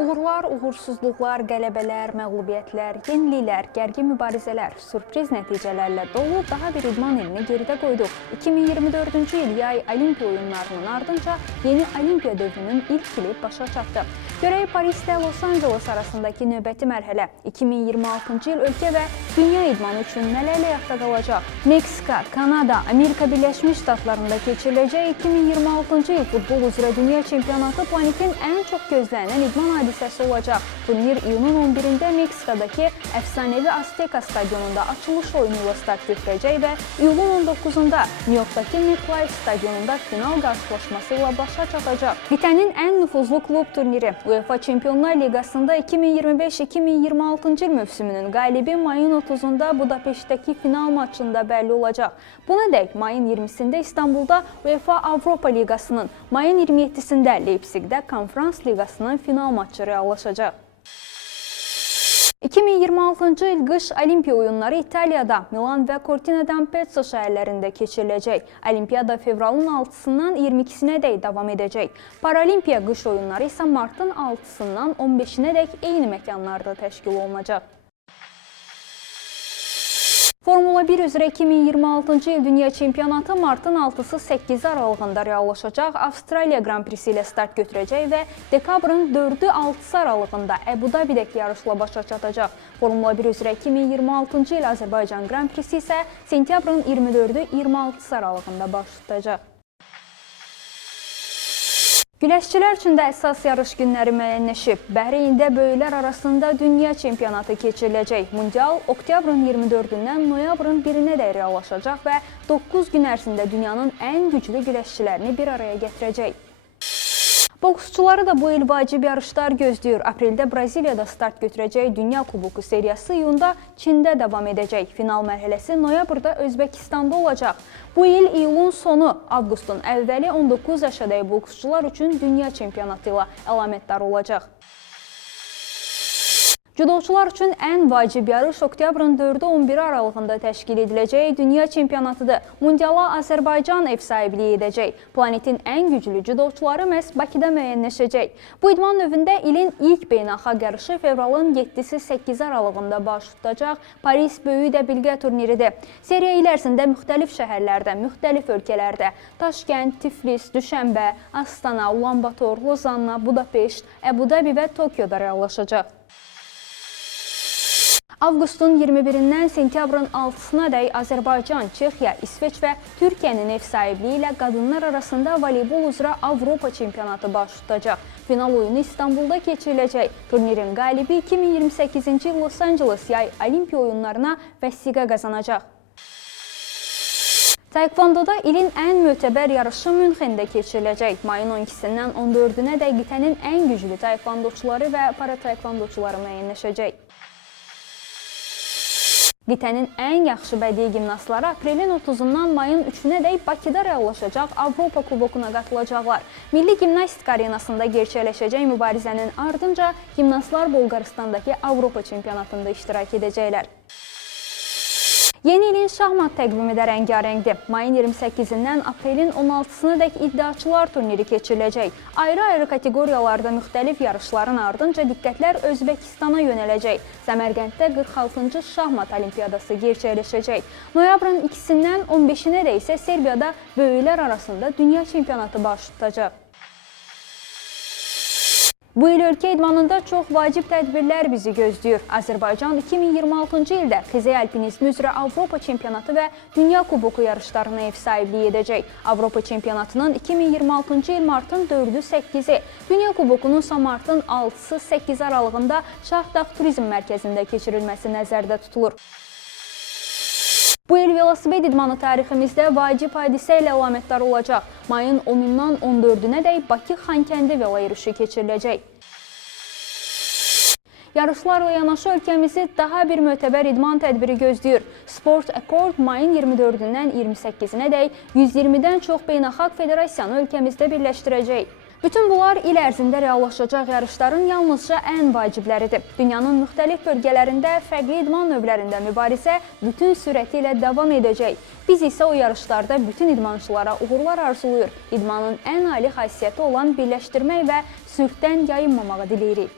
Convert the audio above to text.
Uğurlar, uğursuzluqlar, qələbələr, məğlubiyyətlər, yeniliklər, gərgin mübarizələr, sürpriz nəticələrlə dolu daha bir idman ilini geridə qoyduq. 2024-cü il yay Olimpiya oyunlarının ardınca yeni Olimpiya dövrünün ilk ili başa çatdı. Görək Parisdə Los Angeles arasındakı növbəti mərhələ 2026-cı il ölkə və dünya idmanı üçün nələrlə yadda qalacaq? Meksika, Kanada, Amerika Birləşmiş Ştatlarında keçiriləcək 2026-cı il futbol üzrə dünya çempionatı planetin ən çox gözlənilən idman hadisəsi olacaq. Turnir iyunun 11-də Meksikadakı əfsanəvi Azteka stadionunda açılış oyunu ilə start götürəcək və iyulun 19-da New Yorkdakı MetLife stadionunda final qarşılaşması ilə başa çatacaq. Qitənin ən nüfuzlu klub turniri UEFA Çempionlar Liqasında 2025-2026-cı il mövsümünün qalibi mayın 30-da Budapeştdəki final maçında bəlli olacaq. Bunadək mayın 20-sində İstanbulda UEFA Avropa Liqasının, mayın 27-sində Leipzigdə Konferans Liqasının final maçı reallaşacaq. 2026-cı il qış Olimpiya oyunları İtaliyada, Milan və Cortina d'Ampezzo şəhərlərində keçiriləcək. Olimpiyada fevralın 6-sından 22-sinədək davam edəcək. Paralimpiya qış oyunları isə martın 6-sından 15-inədək eyni məkanlarda təşkil olunacaq. Formula 1 üzrə 2026-cı il dünya çempionatı martın 6-sı 8 aralığında reallaşacaq. Avstraliya Grand Prix'si ilə start götürəcək və dekabrın 4-ü 6-sı aralığında Əbu Dabidəki yarışla başa çatacaq. Formula 1 üzrə 2026-cı il Azərbaycan Grand Prix'si isə sentyabrın 24-ü 26-sı aralığında baş tutacaq. Güləşçilər üçün də əsas yarış günləri müəyyənləşib. Bəhreyndə böyüklər arasında dünya çempionatı keçiriləcək. Mundial oktyabrın 24-dən noyabrın 1-nədək reallaşacaq və 9 gün ərzində dünyanın ən güclü güləşçilərini bir araya gətirəcək. Boksçuları da bu il vacib yarışlar gözləyir. Apreldə Braziliyada start götürəcək Dünya Kuboku seriyası iyunda Çində davam edəcək. Final mərhələsi noyabrda Özbəkistanda olacaq. Bu il iyulun sonu, avqustun əvvəli 19 yaşadakı boksçular üçün dünya çempionatı ilə əlamətdar olacaq. Judoçular üçün ən vacib yarış oktyabrın 4-ü 11 aralığında təşkil ediləcək dünya çempionatıdır. Mundiala Azərbaycan ev sahibliyi edəcək. Planetin ən güclü judoçuları məhz Bakıda müəyyənləşəcək. Bu idman növündə ilin ilk beynəlxalq yarışı fevralın 7-si 8 aralığında baş tutacaq Paris Böyük Dəbilqə turniridir. Seriya il ərzində müxtəlif şəhərlərdə, müxtəlif ölkələrdə Daşkənd, Tiflis, Düşənbə, Astana, Ulan-Bator, Lozanna, Budapeşt, Əbu Dabi və Tokyoda reallaşacaq. Avqustun 21-dən sentyabrın 6-sınadək Azərbaycan, Çexiya, İsveç və Türkiyənin ev sahibliyi ilə qadınlar arasında voleybol üzrə Avropa çempionatı baş tutacaq. Final oyunu İstanbulda keçiriləcək. Turnirin qalibi 2028-ci il Los Angeles yay Olimpiya oyunlarına vəsiqə qazanacaq. Taekvondoda ilin ən mötəbər yarışı Münxendə keçiriləcək. Mayın 12-dən 14-nədək qitənin ən güclü taekvondoçuları və para-taekvondoçuları müəyyənləşəcək. Qitənin ən yaxşı bədii gimnastları aprelin 30-dan mayın 3-nədək Bakıda reallaşacaq Avropa Kubokuna qatılacaqlar. Milli Gimnastika arenasında gerçəkləşəcək mübarizənin ardınca gimnastlar Bolqaristandakı Avropa çempionatında iştirak edəcəklər. Yeni ilin şahmat təqvimi də rəngarəngdir. Mayın 28-dən aprelin 16-sınadək iddiaçılar turniri keçiriləcək. Ayrı-ayrı kateqoriyalarda müxtəlif yarışların ardınca diqqətlər Özbəkistana yönələcək. Səmərqənddə 46-cı şahmat olimpiyadası gerçəkləşəcək. Noyabrın 2-dən 15-nədək isə Serbiyada böyüklər arasında dünya çempionatı baş tutacaq. Bu il ölkə idmanında çox vacib tədbirlər bizi gözləyir. Azərbaycan 2026-cı ildə xizək alpinizmi üzrə Avropa çempionatı və Dünya Kuboku yarışlarına ev sahibliyi edəcək. Avropa çempionatının 2026-cı il martın 4-ü 8-i, Dünya Kubokunun isə martın 6-sı 8 aralığında Şahdağ Turizm Mərkəzində keçirilməsi nəzərdə tutulur. Bu il velosiped idmanı tariximizdə vacib hadisə ilə əlamətdar olacaq. Mayın 10-dan 14-nədək Bakı-Xankəndi velo yürüyüşü keçiriləcək. Yarışlarla yanaşı ölkəmizi daha bir mötəbər idman tədbiri gözləyir. Sport Accord mayın 24-dən 28-nədək 120-dən çox beynəlxalq federasiyanı ölkəmizdə birləşdirəcək. Bütün bunlar il ərzində reallaşacaq yarışların yalnızca ən vacibləridir. Dünyanın müxtəlif bölgələrində fərqli idman növlərində mübarizə bütün sürəti ilə davam edəcək. Biz isə o yarışlarda bütün idmançılara uğurlar arzuluyur. İdmanın ən ali xassiyyəti olan birləşdirmək və sülhdən yayınmamağı diləyirik.